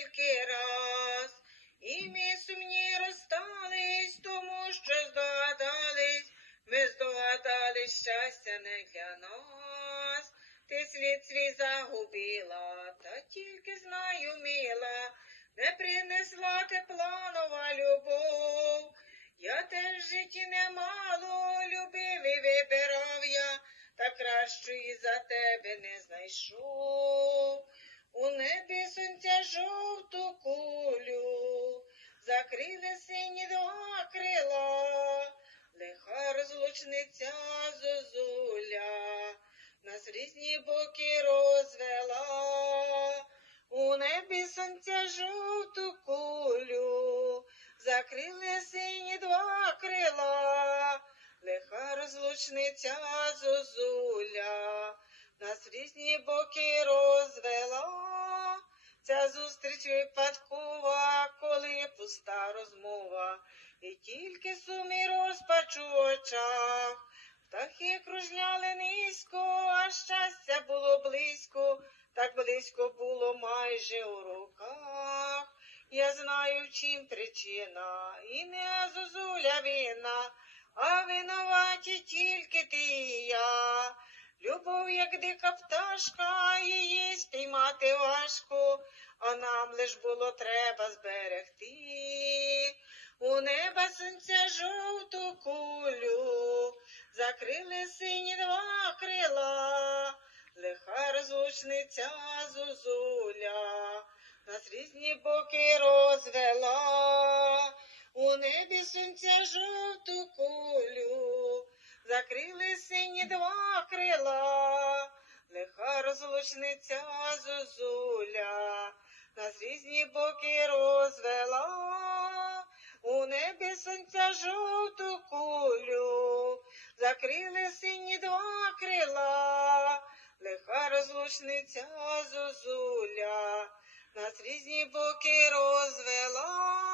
Тільки раз, і ми сумні розстались, тому що здогадались, ми здогадались щастя не для нас. Ти світ свій загубила, та тільки знаю мила, не принесла тепла нова любов. Я теж в житті немало любив і вибирав я, та кращої за тебе не знайшов. У небі сонця закрили сині два крила, лиха розлучниця зозуля, нас різні боки розвела. У небі сонця жовту кулю, закрили сині два крила, лиха розлучниця зозуля, нас різні боки розвела. Пуста розмова, і тільки сум і розпач у очах. Птахи кружляли низько, а щастя було близько, так близько було майже у руках. Я знаю, в чим причина, і не зозуля вина, а винуваті тільки ти і я. Любов, як дика пташка, її спіймати важко, а нам лиш було треба зберегти. У неба сонця жовту кулю, закрили сині два крила, лиха розлучниця зозуля, нас різні боки розвела. У небі сонця жовту кулю, закрили сині два крила, розлучниця зозуля, нас різні боки розвела. У небі сонця жовту кулю, закрили сині два крила, лиха розлучниця зозуля, нас різні боки розвела.